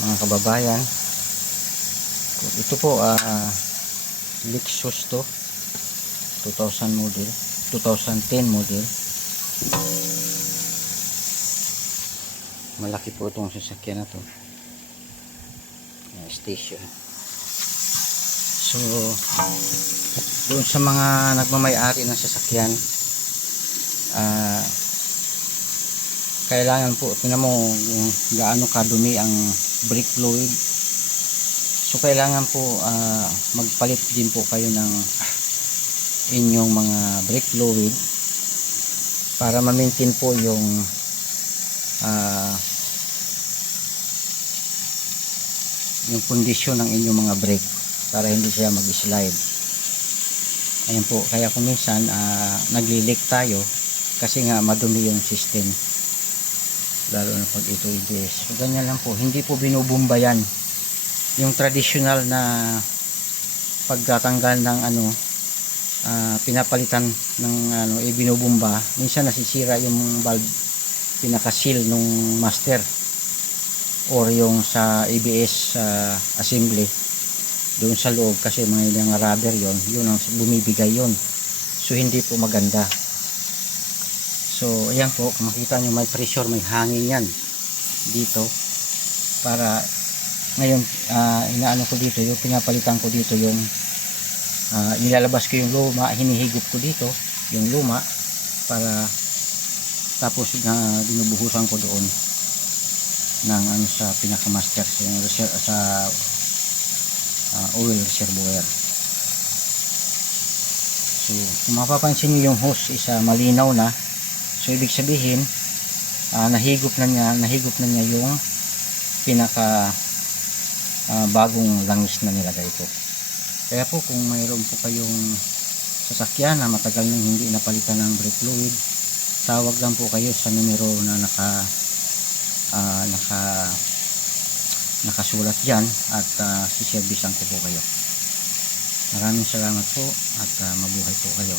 mga kababayan. Ito po Lexus to 2000 model, 2010 model. Malaki po itong sasakyan na to, station. So doon sa mga nagmamay-ari ng sasakyan, kailangan po, tingnan mo kung gaano kadumi ang brake fluid. So kailangan po magpalit din po kayo ng inyong mga brake fluid para ma-maintain po yung kondisyon ng inyong mga brake, para hindi siya mag-slide. Ayan po, kaya kung minsan nagli-leak tayo kasi nga madumi yung system, lalo na pag ito ABS. So ganyan lang po, hindi po binubumba yan. Yung traditional na pagtatanggal ng pinapalitan ng binubumba, minsan nasisira yung valve, pinaka-seal nung master or yung sa ABS assembly doon sa loob, kasi mga ilang rubber yun ang bumibigay yun. So hindi po maganda. So ayan po, kung makita nyo may pressure, may hangin yan dito. Para ngayon inaano ko dito, yung pinapalitan ko dito yung nilalabas ko yung luma, hinihigop ko dito yung luma, para tapos binubuhusan ko doon ng sa pinaka-master sa oil reservoir. So kung mapapansin nyo, yung hose is malinaw na. So ibig sabihin nahigop na niya yung pinaka bagong langis na nilagay ko. Kaya po kung mayroon po kayong sasakyan na matagal nang hindi napalitan ng brake fluid, tawag lang po kayo sa numero na nakasulat dyan, at siservisan ko po kayo. Maraming salamat po, at mabuhay po kayo.